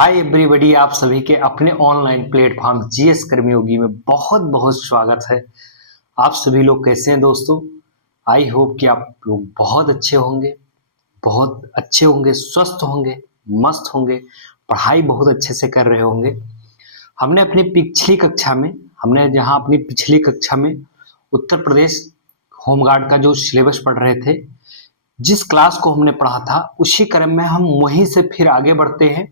Hi everybody, आप सभी के अपने ऑनलाइन प्लेटफॉर्म जीएस कर्मयोगी में बहुत बहुत स्वागत है। आप सभी लोग कैसे हैं दोस्तों? आई होप कि आप लोग बहुत अच्छे होंगे, स्वस्थ होंगे, मस्त होंगे, पढ़ाई बहुत अच्छे से कर रहे होंगे। हमने जहाँ अपनी पिछली कक्षा में उत्तर प्रदेश होमगार्ड का जो सिलेबस पढ़ रहे थे, जिस क्लास को हमने पढ़ा था उसी क्रम में हम वहीं से फिर आगे बढ़ते हैं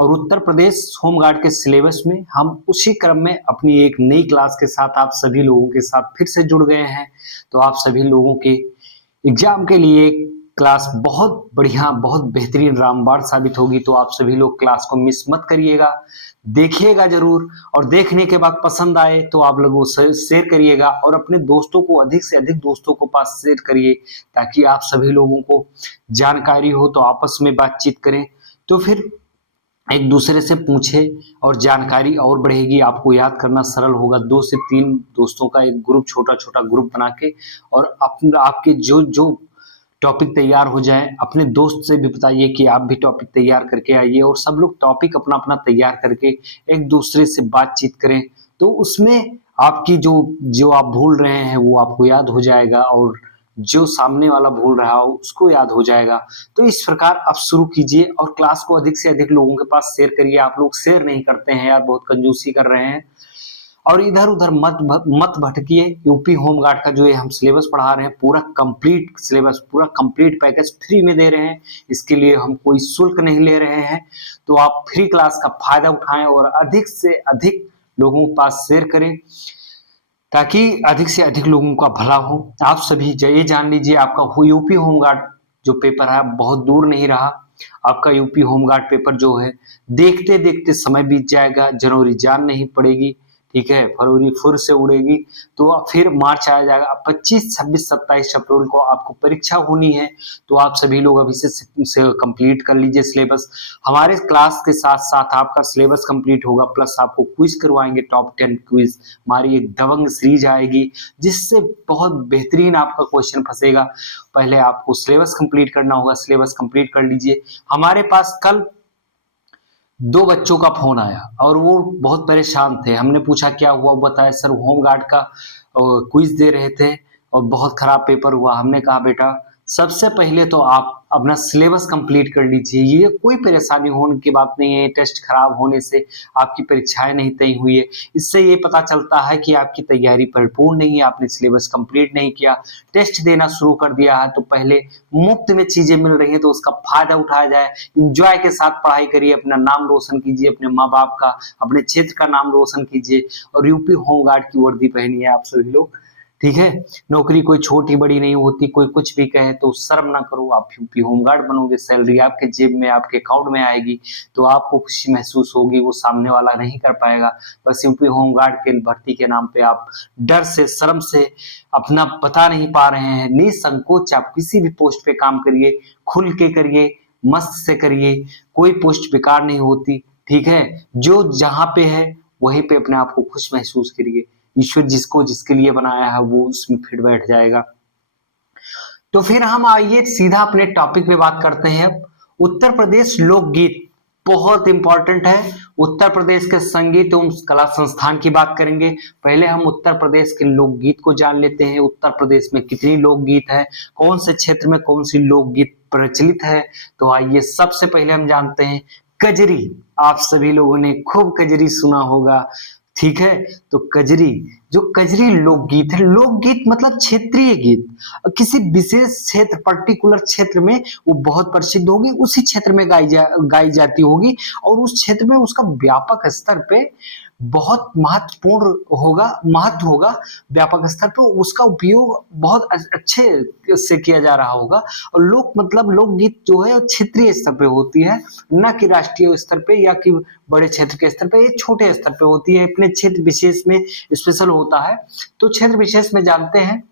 और उत्तर प्रदेश होमगार्ड के सिलेबस में हम उसी क्रम में अपनी एक नई क्लास के साथ आप सभी लोगों के साथ फिर से जुड़ गए हैं। तो आप सभी लोगों के एग्जाम के लिए क्लास बहुत बढ़िया, बहुत बेहतरीन रामबाण साबित होगी। तो आप सभी लोग क्लास को मिस मत करिएगा, देखिएगा जरूर, और देखने के बाद पसंद आए तो आप लोगों से शेयर करिएगा और अपने दोस्तों को, अधिक से अधिक दोस्तों को पास शेयर करिए, ताकि आप सभी लोगों को जानकारी हो तो आपस में बातचीत करें, तो फिर एक दूसरे से पूछे और जानकारी और बढ़ेगी। आपको याद करना सरल होगा। 2 से 3 दोस्तों का एक ग्रुप, छोटा छोटा ग्रुप बना के, और आपके जो जो टॉपिक तैयार हो जाए अपने दोस्त से भी बताइए कि आप भी टॉपिक तैयार करके आइए, और सब लोग टॉपिक अपना अपना तैयार करके एक दूसरे से बातचीत करें। तो उसमें आपकी जो जो आप भूल रहे हैं वो आपको याद हो जाएगा, और जो सामने वाला भूल रहा हो उसको याद हो जाएगा। तो इस प्रकार आप शुरू कीजिए और क्लास को अधिक से अधिक लोगों के पास शेयर करिए। आप लोग शेयर नहीं करते हैं यार, बहुत कंजूसी कर रहे हैं। और इधर उधर मत भटकिए। यूपी होमगार्ड का जो ये हम सिलेबस पढ़ा रहे हैं, पूरा कंप्लीट सिलेबस, पूरा कंप्लीट पैकेज फ्री में दे रहे हैं। इसके लिए हम कोई शुल्क नहीं ले रहे हैं। तो आप फ्री क्लास का फायदा उठाएं और अधिक से अधिक लोगों के पास शेयर करें, ताकि अधिक से अधिक लोगों का भला हो। आप सभी ये जान लीजिए, आपका यूपी होमगार्ड जो पेपर है बहुत दूर नहीं रहा। आपका यूपी होमगार्ड पेपर जो है, देखते देखते समय बीत जाएगा, जनवरी जान नहीं पड़ेगी, ठीक है, फरवरी फुर से उड़ेगी, तो फिर मार्च आ जाएगा। 25, 26, 27 अप्रैल को आपको परीक्षा होनी है। तो आप सभी लोग अभी से कंप्लीट कर लीजिए सिलेबस। हमारे क्लास के साथ साथ आपका सिलेबस कंप्लीट होगा, प्लस आपको क्विज करवाएंगे, टॉप 10 क्विज। हमारी एक दबंग सीरीज आएगी जिससे बहुत बेहतरीन आपका क्वेश्चन फंसेगा। पहले आपको सिलेबस कंप्लीट करना होगा, सिलेबस कंप्लीट कर लीजिए। हमारे पास कल 2 बच्चों का फोन आया और वो बहुत परेशान थे। हमने पूछा क्या हुआ, वो बताया सर होमगार्ड का क्विज दे रहे थे और बहुत खराब पेपर हुआ। हमने कहा बेटा, सबसे पहले तो आप अपना सिलेबस कंप्लीट कर लीजिए, ये कोई परेशानी होने की बात नहीं है। टेस्ट खराब होने से आपकी परीक्षाएं नहीं तय हुई है, इससे ये पता चलता है कि आपकी तैयारी परिपूर्ण नहीं है, आपने सिलेबस कंप्लीट नहीं किया। टेस्ट देना शुरू कर दिया है तो पहले मुफ्त में चीजें मिल रही है तो उसका फायदा उठाया जाए। इंजॉय के साथ पढ़ाई करिए, अपना नाम रोशन कीजिए, अपने माँ बाप का, अपने क्षेत्र का नाम रोशन कीजिए, और यूपी होमगार्ड की वर्दी पहनिए आप सभी लोग, ठीक है। नौकरी कोई छोटी बड़ी नहीं होती, कोई कुछ भी कहे तो शर्म ना करो। आप यूपी होमगार्ड बनोगे, सैलरी आपके जेब में, आपके अकाउंट में आएगी, तो आपको खुशी महसूस होगी, वो सामने वाला नहीं कर पाएगा। बस यूपी होमगार्ड के भर्ती के नाम पे आप डर से, शर्म से अपना बता नहीं पा रहे हैं। निसंकोच आप किसी भी पोस्ट पे काम करिए, खुल के करिए, मस्त से करिए, कोई पोस्ट बेकार नहीं होती, ठीक है। जो जहां पे है वहीं पे अपने आप को खुश महसूस करिए। ईश्वर जिसको जिसके लिए बनाया है वो उसमें फिट बैठ जाएगा। तो फिर हम आइए सीधा अपने टॉपिक पे बात करते हैं। अब उत्तर प्रदेश लोकगीत बहुत इंपॉर्टेंट है। उत्तर प्रदेश के संगीत एवं कला संस्थान की बात करेंगे। पहले हम उत्तर प्रदेश के लोकगीत को जान लेते हैं। उत्तर प्रदेश में कितनी लोकगीत है, कौन से क्षेत्र में कौन सी लोकगीत प्रचलित है। तो आइए सबसे पहले हम जानते हैं कजरी। आप सभी लोगों ने खूब कजरी सुना होगा, ठीक है। तो कजरी, जो कजरी लोकगीत है, लोकगीत मतलब क्षेत्रीय गीत, किसी विशेष क्षेत्र, पर्टिकुलर क्षेत्र में वो बहुत प्रसिद्ध होगी, उसी क्षेत्र में गाई जाती होगी, और उस क्षेत्र में उसका व्यापक स्तर पे बहुत महत्व होगा। व्यापक स्तर पर उसका उपयोग बहुत अच्छे से किया जा रहा होगा। और लोक मतलब लोकगीत जो है क्षेत्रीय स्तर पे होती है, न कि राष्ट्रीय स्तर पे या कि बड़े क्षेत्र के स्तर पे। ये छोटे स्तर पे होती है, अपने क्षेत्र विशेष में स्पेशल होता है। तो क्षेत्र विशेष में जानते हैं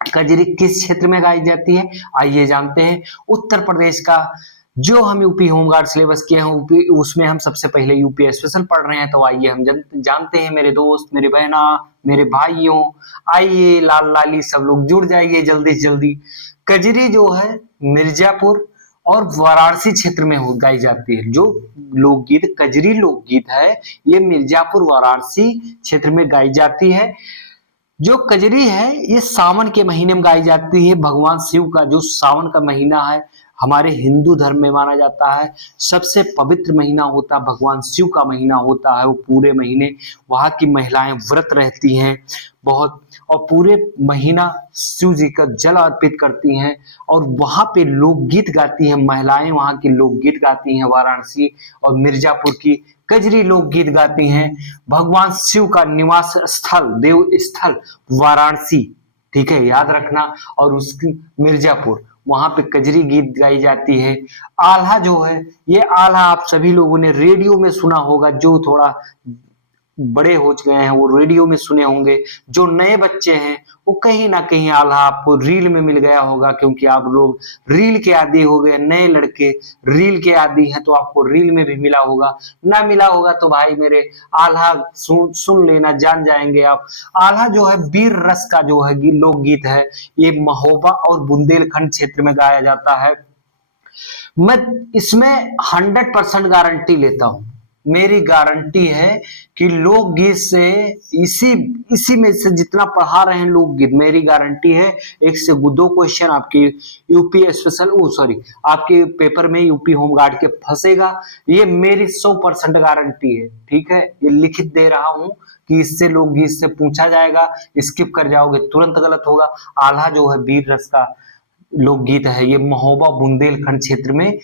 कजरी किस क्षेत्र में गाई जाती है। आइए जानते हैं। उत्तर प्रदेश का जो हम यूपी होमगार्ड सिलेबस किए हैं उसमें हम सबसे पहले यूपी स्पेशल पढ़ रहे हैं। तो आइए हम जानते हैं, मेरे दोस्त, मेरे बहना, मेरे भाइयों, आइए लाल लाली सब लोग जुड़ जाइए जल्दी से जल्दी। कजरी जो है मिर्जापुर और वाराणसी क्षेत्र में गाई जाती है। जो लोकगीत कजरी लोकगीत है ये मिर्जापुर वाराणसी क्षेत्र में गाई जाती है। जो कजरी है ये सावन के महीने में गाई जाती है। भगवान शिव का जो सावन का महीना है हमारे हिंदू धर्म में माना जाता है सबसे पवित्र महीना होता है, भगवान शिव का महीना होता है। वो पूरे महीने वहां की महिलाएं व्रत रहती हैं बहुत, और पूरे महीना शिव जी का जल अर्पित करती हैं और वहां पे लोकगीत गाती हैं महिलाएं, वहां की लोकगीत गाती हैं। वाराणसी और मिर्जापुर की कजरी लोकगीत गाती हैं। भगवान शिव का निवास स्थल देव स्थल वाराणसी, ठीक है याद रखना। और उसकी मिर्जापुर वहां पे कजरी गीत गाई जाती है। आल्हा जो है ये आल्हा आप सभी लोगों ने रेडियो में सुना होगा, जो थोड़ा बड़े हो गए हैं वो रेडियो में सुने होंगे। जो नए बच्चे हैं वो कहीं ना कहीं आल्हा आपको रील में मिल गया होगा, क्योंकि आप लोग रील के आदी हो गए। नए लड़के रील के आदी हैं तो आपको रील में भी मिला होगा, ना मिला होगा तो भाई मेरे आल्हा सुन लेना, जान जाएंगे आप। आल्हा जो है वीर रस का जो है लोकगीत है। ये महोबा और बुंदेलखंड क्षेत्र में गाया जाता है। मैं इसमें 100% गारंटी लेता हूं, मेरी गारंटी है कि लोकगीत से इसी इसी में से जितना पढ़ा रहे हैं लोकगीत, मेरी गारंटी है एक से दो क्वेश्चन आपके यूपी स्पेशल सॉरी आपके पेपर में यूपी होमगार्ड के फंसेगा। ये मेरी 100% गारंटी है, ठीक है। ये लिखित दे रहा हूं कि इससे लोकगीत से पूछा जाएगा, स्किप कर जाओगे तुरंत गलत होगा। आल्हा जो है वीर रस का लोकगीत है। ये महोबा बुंदेलखंड क्षेत्र में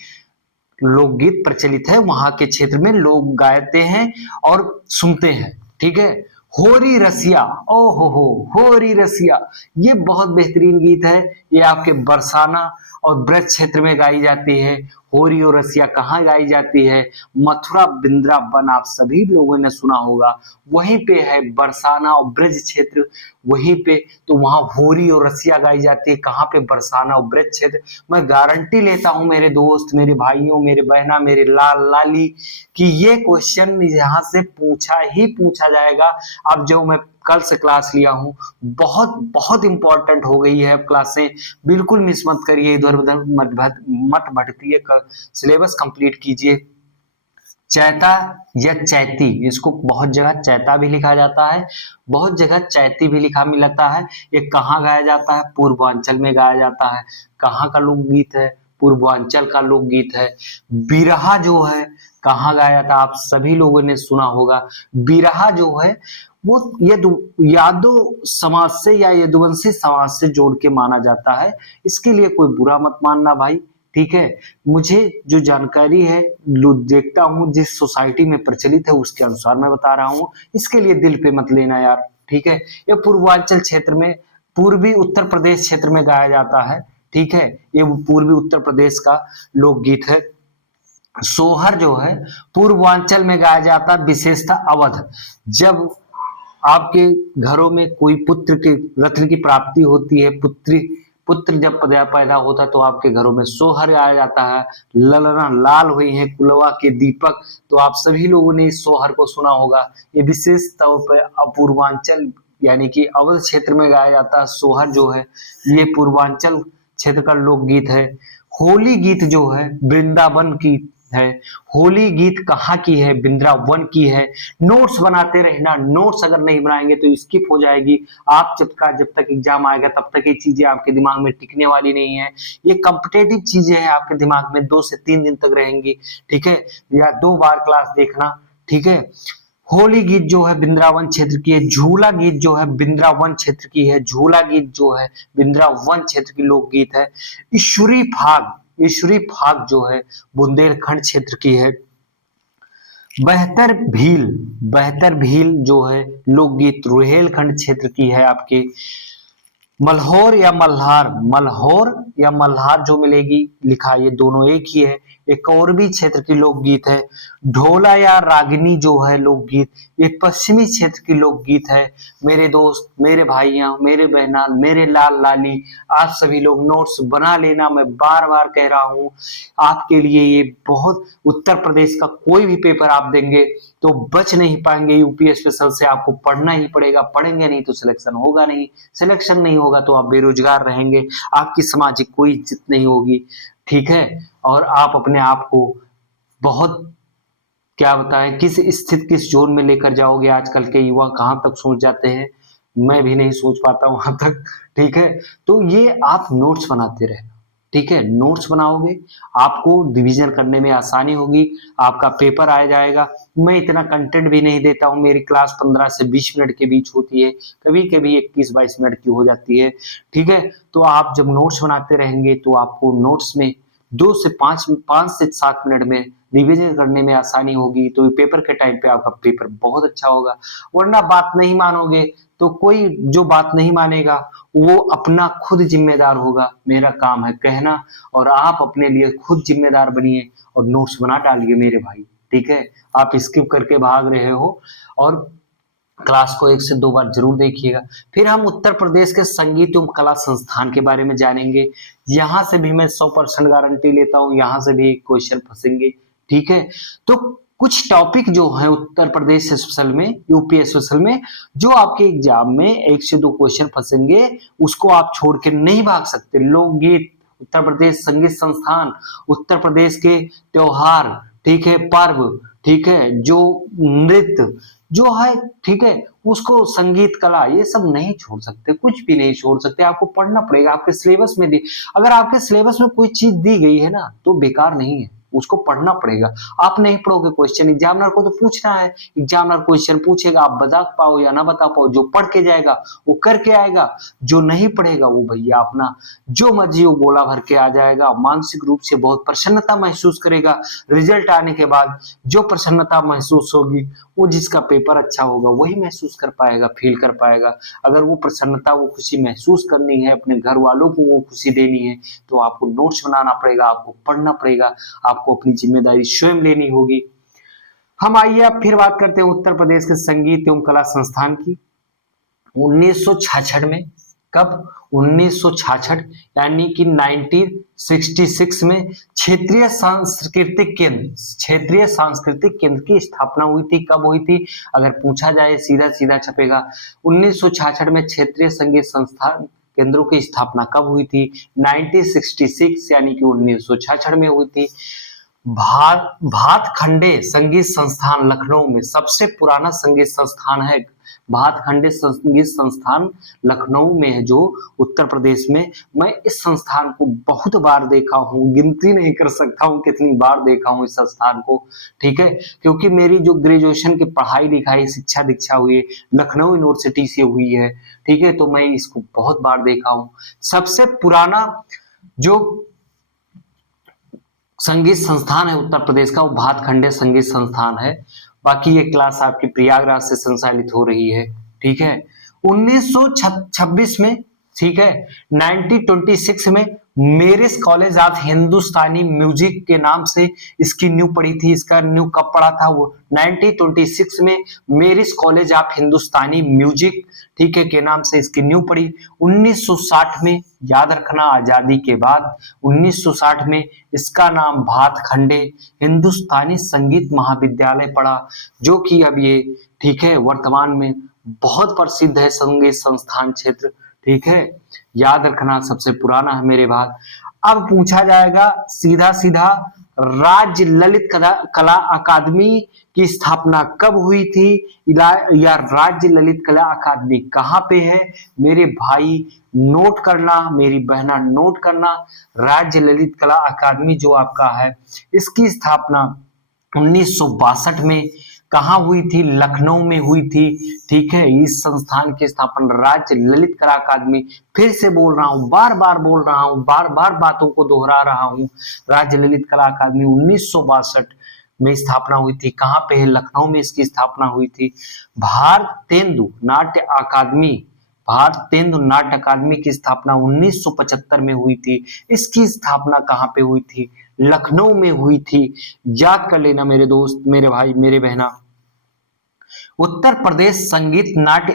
लोकगीत प्रचलित है, वहां के क्षेत्र में लोग गाते हैं और सुनते हैं, ठीक है। होरी रसिया, ओ हो होरी रसिया, ये बहुत बेहतरीन गीत है। ये आपके बरसाना और ब्रज क्षेत्र में गाई जाती है। होरी और रसिया कहाँ गाई जाती है? मथुरा वृंदावन, आप सभी लोगों ने सुना होगा, वहीं पे है बरसाना और ब्रज क्षेत्र, वहीं पे तो वहां होरी और रसिया गाई जाती है। कहाँ पे? बरसाना और ब्रज क्षेत्र। मैं गारंटी लेता हूं मेरे दोस्त, मेरे भाइयों, मेरे बहना, मेरे लाल लाली, कि ये क्वेश्चन यहाँ से पूछा ही पूछा जाएगा। अब जो मैं कल से क्लास लिया हूँ बहुत बहुत इंपॉर्टेंट हो गई है क्लासें, बिल्कुल मिस मत करिए, इधर उधर मत भटकिए, सिलेबस कंप्लीट कीजिए। चैता या चैती, इसको बहुत जगह चैता भी लिखा जाता है, बहुत जगह चैती भी लिखा मिलता है। ये कहाँ गाया जाता है? पूर्वांचल में गाया जाता है। कहाँ का लोकगीत है? पूर्वांचल का लोकगीत है। बिरहा जो है कहाँ गाया जाता है? आप सभी लोगों ने सुना होगा। बिरहा जो है वो यादव समाज से या यदुवंशी समाज से जोड़ के माना जाता है। इसके लिए कोई बुरा मत मानना भाई, ठीक है। मुझे जो जानकारी है देखता हूँ जिस सोसाइटी में प्रचलित है उसके अनुसार मैं बता रहा हूँ, इसके लिए दिल पे मत लेना यार, ठीक है। ये पूर्वांचल क्षेत्र में, पूर्वी उत्तर प्रदेश क्षेत्र में गाया जाता है, ठीक है। ये पूर्वी उत्तर प्रदेश का लोकगीत है। सोहर जो है पूर्वांचल में गाया जाता है, विशेषता अवध। जब आपके घरों में कोई पुत्र के रत्न की प्राप्ति होती है, पुत्र जब पैदा होता है तो आपके घरों में सोहर गाया जाता है। ललना लाल हुई है कुलवा के दीपक, तो आप सभी लोगों ने इस सोहर को सुना होगा। ये विशेष तौर पर पूर्वांचल यानी कि अवध क्षेत्र में गाया जाता है। सोहर जो है ये पूर्वांचल क्षेत्र का लोकगीत है। होली गीत जो है वृंदावन की है। होली गीत कहाँ की है? वृंदावन की है। नोट्स बनाते रहना, नोट्स अगर नहीं बनाएंगे तो स्किप हो जाएगी। आप जब तक एग्जाम आएगा तब तक ये चीजें आपके दिमाग में टिकने वाली नहीं है। ये कॉम्पिटेटिव चीजें हैं, आपके दिमाग में 2 से 3 दिन तक रहेंगी, ठीक है। या 2 बार क्लास देखना, ठीक है। होली गीत जो है वृंदावन क्षेत्र की है। झूला गीत जो है वृंदावन क्षेत्र की है। झूला गीत जो है वृंदावन क्षेत्र की लोकगीत है। ईश्वरी फाग जो है बुंदेलखंड क्षेत्र की है। बहतर भील जो है लोकगीत रुहेलखंड क्षेत्र की है आपके। मल्होर या मल्हार जो मिलेगी लिखा, ये दोनों एक ही है। एक और भी क्षेत्र की लोकगीत है। ढोला या रागिनी जो है लोकगीत, ये पश्चिमी क्षेत्र की लोकगीत है। मेरे दोस्त, मेरे भाइयां, मेरे बहना, मेरे लाल लाली, आप सभी लोग नोट्स बना लेना। मैं बार बार कह रहा हूं आपके लिए, ये बहुत उत्तर प्रदेश का कोई भी पेपर आप देंगे तो बच नहीं पाएंगे यूपी स्पेशल से। आपको पढ़ना ही पड़ेगा, पढ़ेंगे नहीं तो सिलेक्शन होगा नहीं, सिलेक्शन नहीं होगा तो आप बेरोजगार रहेंगे, आपकी सामाजिक कोई इज्जत नहीं होगी, ठीक है। और आप अपने आप को बहुत क्या बताएं किस स्थिति किस जोन में लेकर जाओगे। आजकल के युवा कहाँ तक सोच जाते हैं, मैं भी नहीं सोच पाता वहां तक, ठीक है। तो ये आप नोट्स बनाते रहे, ठीक है, नोट्स बनाओगे आपको रिवीजन करने में आसानी होगी, आपका पेपर आ जाएगा। मैं इतना कंटेंट भी नहीं देता हूँ, मेरी क्लास 15 से 20 मिनट के बीच होती है, कभी कभी 21-22 मिनट की हो जाती है, ठीक है। तो आप जब नोट्स बनाते रहेंगे तो आपको नोट्स में 5 से 7 मिनट में रिवीजन करने में आसानी होगी, तो पेपर के टाइम पे आपका पेपर बहुत अच्छा होगा। वरना बात नहीं मानोगे तो कोई जो बात नहीं मानेगा वो अपना खुद जिम्मेदार होगा। मेरा काम है कहना, और आप अपने लिए खुद जिम्मेदार बनिए और नोट्स बना डालिए मेरे भाई, ठीक है। आप स्किप करके भाग रहे हो, और क्लास को 1 से 2 बार जरूर देखिएगा। फिर हम उत्तर प्रदेश के संगीत एवं कला संस्थान के बारे में जानेंगे। यहाँ से भी मैं 100% गारंटी लेता हूँ, यहाँ से भी क्वेश्चन फंसेंगे, ठीक है। तो कुछ टॉपिक जो है उत्तर प्रदेश स्पेशल में, यूपी स्पेशल में, जो आपके एग्जाम में 1 से 2 क्वेश्चन फंसेंगे, उसको आप छोड़ के नहीं भाग सकते। लोकगीत, उत्तर प्रदेश संगीत संस्थान, उत्तर प्रदेश के त्योहार, ठीक है, पर्व, ठीक है, जो नृत्य जो है, ठीक है, उसको संगीत कला ये सब नहीं छोड़ सकते, कुछ भी नहीं छोड़ सकते। आपको पढ़ना पड़ेगा, आपके सिलेबस में दी, अगर आपके सिलेबस में कोई चीज दी गई है ना तो बेकार नहीं है, उसको पढ़ना पड़ेगा। आप नहीं पढ़ोगे क्वेश्चन एग्जामिनर को तो पूछना है, एग्जामिनर क्वेश्चन पूछेगा, आप बता पाओ या ना बता पाओ, जो पढ़ के जाएगा वो करके आएगा, जो नहीं पढ़ेगा वो भैया अपना जो मर्जी वो गोला भर के आ जाएगा, मानसिक रूप से बहुत प्रसन्नता महसूस करेगा। रिजल्ट आने के बाद जो प्रसन्नता महसूस होगी वो जिसका पेपर अच्छा होगा वही महसूस कर पाएगा, फील कर पाएगा। अगर वो प्रसन्नता वो खुशी महसूस करनी है, अपने घर वालों को वो खुशी देनी है, तो आपको नोट्स बनाना पड़ेगा, आपको पढ़ना पड़ेगा, आपको अपनी जिम्मेदारी स्वयं लेनी होगी। हम आइए अब फिर बात करते हैं उत्तर प्रदेश के संगीत एवं कला संस्थान की। 1966 में, कब, 1966 यानी कि 1966 में क्षेत्रीय सांस्कृतिक केंद्र की स्थापना हुई थी। कब हुई थी, अगर पूछा जाए सीधा सीधा छपेगा। 1966 में क्षेत्रीय संगीत संस्थान केंद्रों की स्थापना कब हुई थी, 1966 यानी कि 1966 में हुई थी। भातखंडे संगीत संस्थान लखनऊ में सबसे पुराना संगीत संस्थान है। भातखंडे संगीत संस्थान लखनऊ में है, जो उत्तर प्रदेश में। मैं इस संस्थान को बहुत बार देखा हूँ, गिनती नहीं कर सकता हूँ कितनी बार देखा हूँ इस संस्थान को, ठीक है। क्योंकि मेरी जो ग्रेजुएशन की पढ़ाई लिखाई शिक्षा दीक्षा हुई है लखनऊ यूनिवर्सिटी से हुई है, ठीक है, तो मैं इसको बहुत बार देखा हूँ। सबसे पुराना जो संगीत संस्थान है उत्तर प्रदेश का वो भातखंडे संगीत संस्थान है। बाकी ये क्लास आपकी प्रयागराज से संचालित हो रही है, ठीक है। 1926 में, ठीक है, 1926 में मेरिस कॉलेज ऑफ हिंदुस्तानी म्यूजिक के नाम से इसकी नींव पड़ी थी। इसका नींव कब पड़ा था, वो 1926 में मेरिस कॉलेज ऑफ हिंदुस्तानी म्यूजिक, ठीक है, के नाम से इसकी नींव पड़ी। 1960 में, याद रखना, आजादी के बाद 1960 में इसका नाम भातखंडे हिंदुस्तानी संगीत महाविद्यालय पड़ा, जो कि अब ये, ठीक है, वर्तमान में बहुत प्रसिद्ध है संगीत संस्थान क्षेत्र, ठीक है। याद रखना सबसे पुराना है मेरे भाग। अब पूछा जाएगा सीधा सीधा, राज्य ललित कला अकादमी की स्थापना कब हुई थी, या राज्य ललित कला अकादमी कहाँ पे है। मेरे भाई नोट करना, मेरी बहना नोट करना, राज्य ललित कला अकादमी जो आपका है इसकी स्थापना 1962 में कहाँ हुई थी, लखनऊ में हुई थी, ठीक है। इस संस्थान की स्थापना राज्य ललित कला अकादमी, फिर से बोल रहा हूँ, बार बार बोल रहा हूँ, बार बार बातों को दोहरा रहा हूँ, राज्य ललित कला अकादमी 1962 में स्थापना हुई थी। कहाँ पे है, लखनऊ में इसकी स्थापना हुई थी। भारतेंदु नाट्य अकादमी, भारतेंदु नाट्य अकादमी की स्थापना 1975 में हुई थी। इसकी स्थापना कहाँ पे हुई थी, लखनऊ में हुई थी। याद कर लेना मेरे दोस्त, मेरे भाई, मेरे बहना। उत्तर प्रदेश संगीत नाट्य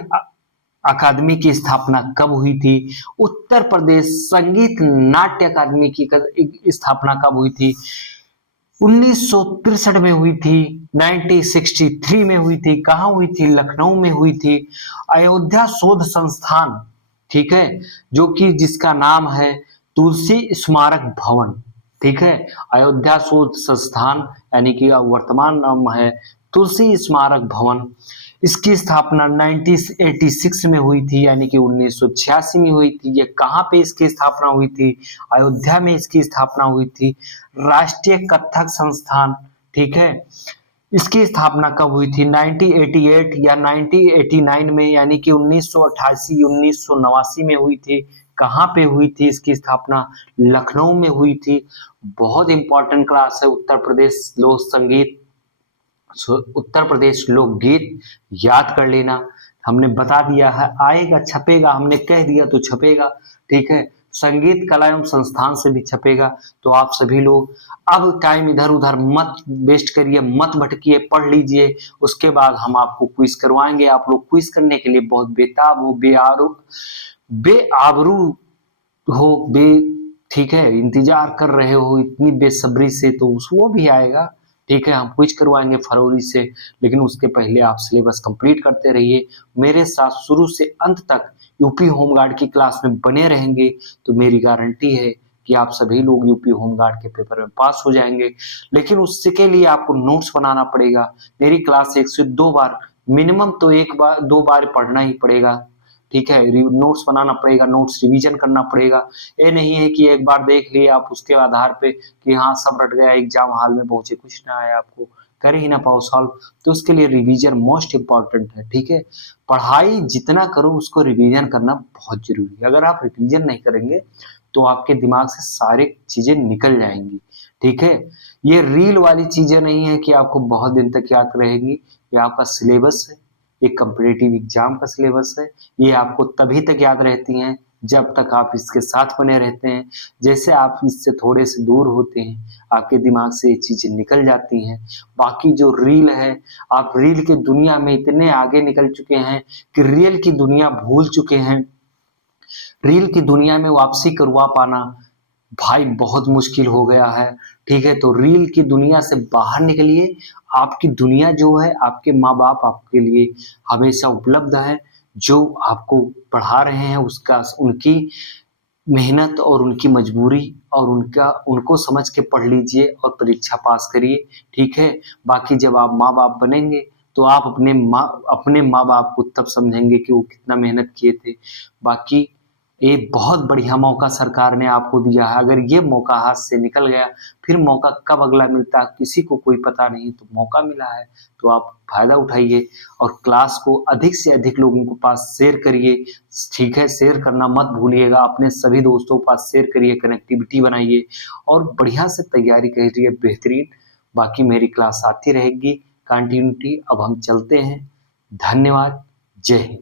अकादमी की स्थापना कब हुई थी, उत्तर प्रदेश संगीत नाट्य अकादमी की स्थापना कब हुई थी, 1963 में हुई थी, 1963 में हुई थी। कहाँ हुई थी? लखनऊ में हुई थी। अयोध्या शोध संस्थान, ठीक है, जो कि जिसका नाम है तुलसी स्मारक भवन, ठीक है। अयोध्या शोध संस्थान यानी कि वर्तमान नाम है तुलसी स्मारक भवन। इसकी स्थापना 1986 में हुई थी, यानी कि 1986 में हुई थी। ये कहाँ पे इसकी स्थापना हुई थी? अयोध्या में इसकी स्थापना हुई थी। राष्ट्रीय कथक संस्थान, ठीक है, इसकी स्थापना कब हुई थी? 1988 या 1989 में, यानी कि 1988 1989 में हुई थी। कहाँ पे हुई थी इसकी स्थापना? लखनऊ में हुई थी। बहुत इंपॉर्टेंट क्लास है उत्तर प्रदेश लोक संगीत, उत्तर प्रदेश लोकगीत, याद कर लेना। हमने बता दिया है, आएगा छपेगा, हमने कह दिया तो छपेगा, ठीक है। संगीत कला एवं संस्थान से भी छपेगा। तो आप सभी लोग अब टाइम इधर उधर मत वेस्ट करिए, मत भटकिए, पढ़ लीजिए। उसके बाद हम आपको क्विज करवाएंगे। आप लोग क्विज करने के लिए बहुत बेताब हो, बेआबरू हो, ठीक है, इंतजार कर रहे हो इतनी बेसब्री से, तो वो भी आएगा, ठीक है। हम क्विज करवाएंगे फरवरी से, लेकिन उसके पहले आप सिलेबस कंप्लीट करते रहिए। मेरे साथ शुरू से अंत तक यूपी होमगार्ड की क्लास में बने रहेंगे, तो मेरी गारंटी है कि आप सभी लोग यूपी होमगार्ड के पेपर में पास हो जाएंगे। लेकिन उससे के लिए आपको नोट्स बनाना पड़ेगा। मेरी क्लास 1 से 2 बार, मिनिमम तो 1 बार 2 बार पढ़ना ही पड़ेगा, ठीक है। नोट्स बनाना पड़ेगा, नोट्स रिवीजन करना पड़ेगा। ये नहीं है कि एक बार देख लिए आप उसके आधार पे कि हाँ सब रट गया, एग्जाम हॉल में पहुंचे, कुछ ना आया, आपको कर ही ना पाओ सॉल्व। तो उसके लिए रिवीजन मोस्ट इंपॉर्टेंट है, ठीक है। पढ़ाई जितना करो उसको रिवीजन करना बहुत जरूरी है। अगर आप रिवीजन नहीं करेंगे तो आपके दिमाग से सारी चीजें निकल जाएंगी, ठीक है। ये रील वाली चीजें नहीं है कि आपको बहुत दिन तक याद रहेंगी। ये आपका सिलेबस है, एक कॉम्पिटिटिव एग्जाम का सिलेबस है। ये आपको तभी तक याद रहती हैं जब तक आप इसके साथ बने रहते हैं। जैसे आप इससे थोड़े से दूर होते हैं, आपके दिमाग से ये चीजें निकल जाती हैं। बाकी जो रील है, आप रील की दुनिया में इतने आगे निकल चुके हैं कि रील की दुनिया भूल चुके हैं। रील की दुनिया में वापसी करवा पाना भाई बहुत मुश्किल हो गया है, ठीक है। तो रील की दुनिया से बाहर निकलिए। आपकी दुनिया जो है, आपके माँ बाप आपके लिए हमेशा उपलब्ध है। जो आपको पढ़ा रहे हैं उसका, उनकी मेहनत और उनकी मजबूरी और उनको समझ के पढ़ लीजिए और परीक्षा पास करिए, ठीक है। बाकी जब आप माँ बाप बनेंगे तो आप अपने माँ बाप को तब समझेंगे कि वो कितना मेहनत किए थे। बाकी एक बहुत बढ़िया मौका सरकार ने आपको दिया है। अगर ये मौका हाथ से निकल गया, फिर मौका कब अगला मिलता है किसी को कोई पता नहीं। तो मौका मिला है तो आप फायदा उठाइए और क्लास को अधिक से अधिक लोगों के पास शेयर करिए, ठीक है। शेयर करना मत भूलिएगा, अपने सभी दोस्तों के पास शेयर करिए, कनेक्टिविटी बनाइए और बढ़िया से तैयारी करिए बेहतरीन। बाकी मेरी क्लास आती रहेगी कंटिन्यूटी। अब हम चलते हैं। धन्यवाद। जय हिंद।